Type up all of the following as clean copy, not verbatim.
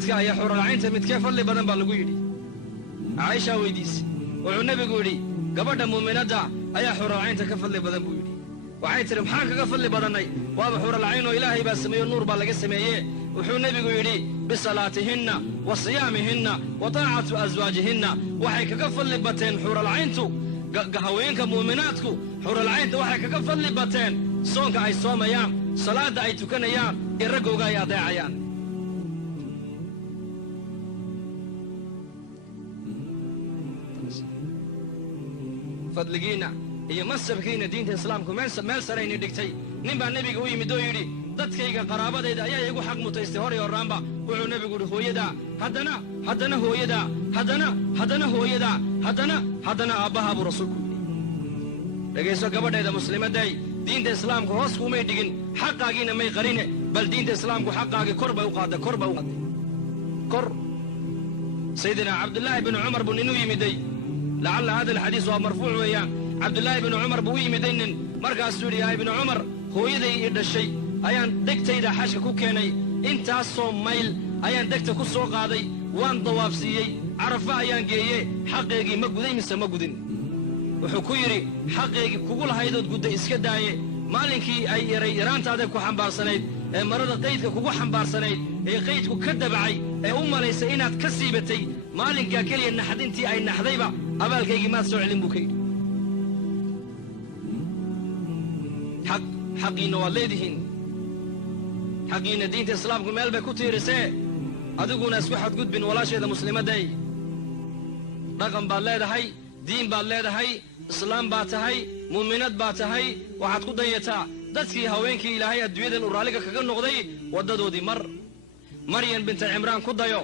muuminaadka ayaa xuralcaynta midkee fadli badan baa lagu yidhi caaisha weydiisay wuxuu nebigu yidhi gabadha muuminadda ayaa xuralcaynta ka fadli badan buu yidhi waxay tidhi maxaan kaga fadli badannay waaba xuralcayn oo ilaahay baa sameeyo nuur baa laga sameeye wuxuu nebigu yidhi bisalaatihinna wa siyaamihinna wa taacatu aswaajihinna waxay kaga fadli bateen xuralcayntu haweenka muuminaadku xuralcaynta waxay kaga fadli bateen soonka ay soomayaan salaadda ay tukanayaan ee raggooga ay adeecayaan fadligiinna iyo masabkiinna diinta islaamku meel sarayni dhigtay nin baa nebiga u yimid oo yidhi dadkayga qaraabadayda ayaa igu xaq mutaystay hor iyo horraanba wuxuu nebigu yidhi hooyadaa haddana hooyadaa haddana hooyadaa haddana aabbahaa buu rasuulku yidhi dhegayso gabadheeda muslimadday diinta islaamku hoos kuumay dhigin xaqaagiina may qarine bal diinta islaamku xaqaagii kor bay u qaadday kor sayidina cabdullaahi binu cumar buu nin u yimiday lacalla hada alxadiis waa marfuuc weeyaan cabdullaahi binu cumar buu u yimiday nin markaasuu yidhi yaa ibnu cumar hooyaday ii dhashay ayaan degtayda xashka ku keenay intaasoo mayl ayaan degta ku soo qaaday waan dawaafsiiyey carafa ayaan geeye xaqeegii ma guday mise ma gudin wuxuu ku yidhi xaqeegii kugu lahaydood gudday iska daaye maalinkii ay yaraantaada ku xambaarsanayd ee marada qaydka kugu xambaarsanayd ee qaydku ka dabacay ee u malaysay inaad ka siibatay maalinkaa keliya naxdintii ay naxdayba abaalkaygii maad soo celin buu ka yidhi xaqiinna waad leedihiin xaqiinna diinta islaamku meel bay ku tiirisee adiguna isku xadgudbin walaasheeda muslimadday dhaqan baad leedahay diin baad leedahay islaam baad tahay muuminad baad tahay waxaad ku dayataa dadkii haweenkii ilaahay adduunyadan uu raalliga kaga noqday waddadoodii maryan binta cimraan ku dayo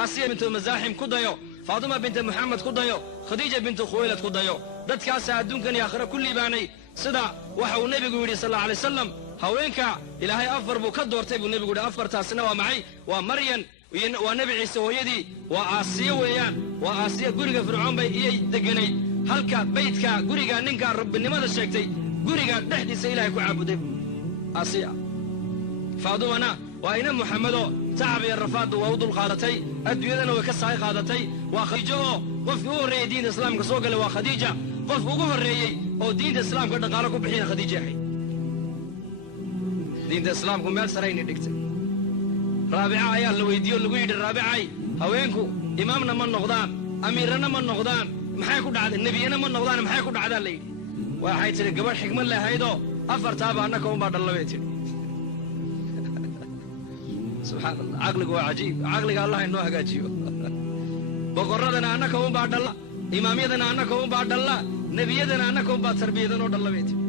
aasiya bintu masaaxim ku dayo faaduma binta muxamed ku dayo khadiija bintu khuwaylad ku dayo dadkaasaa adduunkan iyo aakhira ku liibaanay sida waxa uu nebigu yidhi sal alla alay wasalam haweenka ilaahay afar buu ka doortay buu nebigu yidhi afartaasina waa maxay waa maryan waa nebi ciise hooyadii waa aasiya weeyaan waa aasiya guriga fircoon bay iyay deganayd halka baydka guriga ninkaa rabbinimada sheegtay guriga dhexdiisa ilaahay ku caabuday aasiya faadumana waa ina muxamedo tacab iyo rafaadda waa u dulqaadatay adduunyadana way ka saaqi qaadatay waa khadiijo oo qofkii u horreeyey diinta islaamka soo galay waa khadiija qofka ugu horreeyey oo diinta islaamka dhaqaalo ku bixiyana khadiija ahayd diinta islaamku meel sarayni dhigtay raabica ayaa la weydiiye oo lagu yidhi raabicay haweenku imaamna ma noqdaan amiirana ma noqdaan maxay ku dhacday nebiyana ma noqdaan maxay ku dhacdaa la yidhi waxay tidhi gabadh xigmad lahaydoo afartaaba annaka unbaa dhalla bay tidhi subxaan allah caqligu waa cajiib caqliga allah inoo hagaajiyo boqorradana annaka unbaa dhalla imaamyadana annaka unbaa dhalla nebiyadana annaka unbaa tarbiyadanoo dhalla bay tidhi